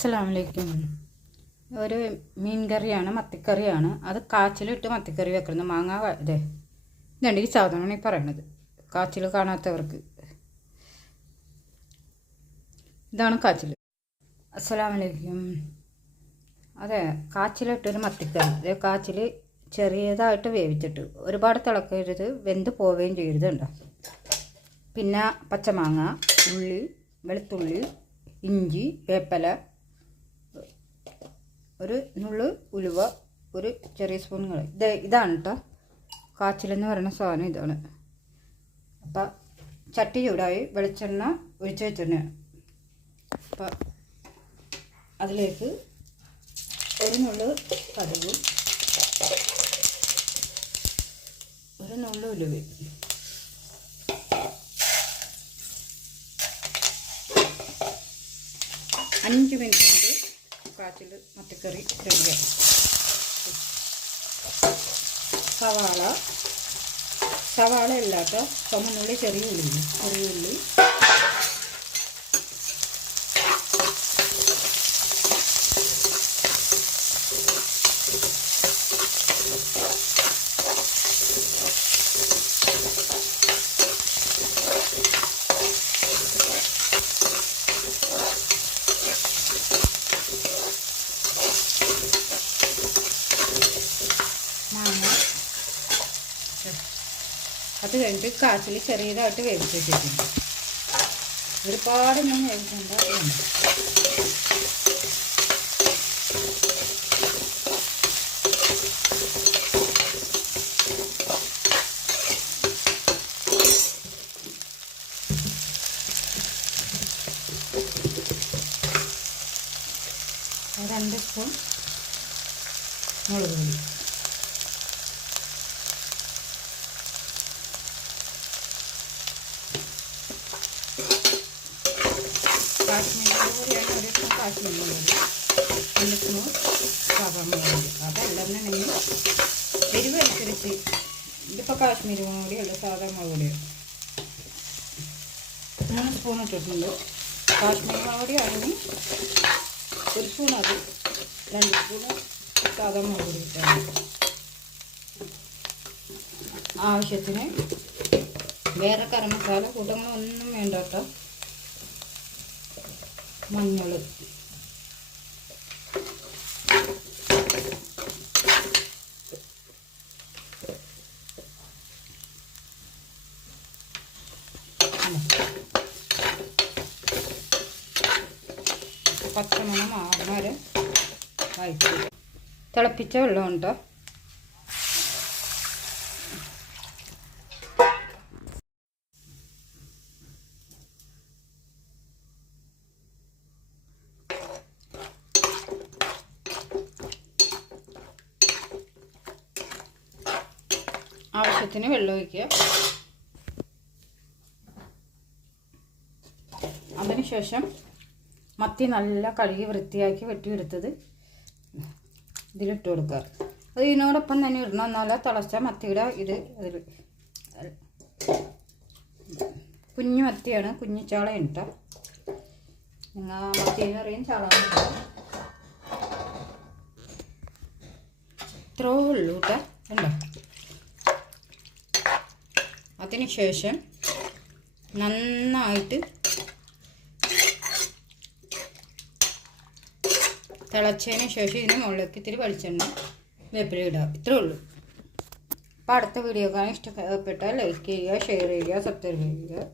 അസ്സലാമലൈക്കും ഒരു മീൻ കറിയാണ് മത്തിക്കറിയാണ്. അത് കാച്ചിലിട്ട് മത്തിക്കറി വെക്കുന്നത് മാങ്ങ ഇതേ ഇതുണ്ട് ഈ സാധനമാണ് ഈ പറയണത്. കാച്ചിൽ കാണാത്തവർക്ക്. ഇതാണ് കാച്ചിൽ. അസ്സലാമലൈക്കും അതെ കാച്ചിലിട്ടൊരു മത്തിക്കറി. ഇതേ കാച്ചിൽ ചെറിയതായിട്ട് വേവിച്ചിട്ട് ഒരുപാട് തിളക്കരുത് വെന്ത് പോവുകയും ചെയ്യരുത് ഉണ്ടോ പിന്നെ പച്ചമാങ്ങ ഉള്ളി വെളുത്തുള്ളി ഇഞ്ചി വേപ്പല ഒരു നുള്ളു ഉലുവ ഒരു ചെറിയ സ്പൂൺ കളി. ഇത് ഇതാണ് കേട്ടോ കാച്ചിലെന്ന് പറയുന്ന സാധനം ഇതാണ്. അപ്പം ചട്ടി ചൂടായി വെളിച്ചെണ്ണ ഒഴിച്ച് വെച്ചിട്ടുണ്ട് അപ്പം അതിലേക്ക് ഒരു നുള്ളു കടുകും ഒരു നുള്ളു ഉലുവ അഞ്ച് മിനിറ്റ് കാച്ചിൽ മത്തിക്കറി റെഡിയായി സവാള. സവാള ഇല്ലാത്ത ചുമന്നുള്ളി ചെറിയ ഉള്ളി ചെറിയ ഉള്ളി മാങ്ങ അത് കഴിഞ്ഞിട്ട് കാച്ചിൽ ചെറിയതായിട്ട് വേവിച്ച് വെച്ചിട്ടുണ്ട് ഒരുപാടൊന്നും വേവിക്കേണ്ട. രണ്ട് സ്പൂൺ മുളക് പൊടി. കാശ്മീരി കൂടിയാണ് ഒരു സ്പൂൺ കാശ്മീരി മുളക് രണ്ട് സ്പൂൺ സാധാ മുളക് അതെല്ലാം എന്നുണ്ടെങ്കിൽ കാശ്മീരി മുളക് പൊടിയല്ല സാധാ മുളക് മൂന്ന് സ്പൂൺ ഇട്ടിട്ടുണ്ട് കാശ്മീരി മുളക് പൊടി ആണെങ്കിൽ ഒരു സ്പൂൺ അത് രണ്ട് സ്പൂൺ സാധാ മുളക് ഇട്ടാണ് ആവശ്യത്തിന് വേറെ കരം മസാല കൂട്ടങ്ങളൊന്നും വേണ്ട കേട്ടോ മഞ്ഞൾ പച്ചമണം ആവുന്നവരെ വായിച്ചു തിളപ്പിച്ച വെള്ളം ആവശ്യത്തിന് വെള്ളം ഒഴിക്കുക. അതിനുശേഷം മത്തി നല്ല കഴുകി വൃത്തിയാക്കി വെട്ടിയെടുത്തത് ഇതിലിട്ട് കൊടുക്കുക. അത് ഇതിനോടൊപ്പം തന്നെ ഇടണം. എന്നാലേ തിളച്ച മത്തിയുടെ ഇത് അതിൽ കുഞ്ഞു മത്തിയാണ്. കുഞ്ഞു ചാളയാണ് കേട്ടോ. നിങ്ങൾ മത്തിയെന്ന് പറയും ചാള ഇത്രേ ഉള്ളൂ കേട്ടോ. ഉണ്ടോ അതിനുശേഷം നന്നായിട്ട് തിളച്ചതിന് ശേഷം ഇതിന് മുകളിലേക്ക് ഇത്തിരി വെളിച്ചെണ്ണ വേപ്പില ഇടുക. ഇത്രേ ഉള്ളൂ. അപ്പോൾ അടുത്ത വീഡിയോ കാണാൻ ഇഷ്ടപ്പെട്ടാൽ ലൈക്ക് ചെയ്യുക ഷെയർ ചെയ്യുക സബ്സ്ക്രൈബ് ചെയ്യുക.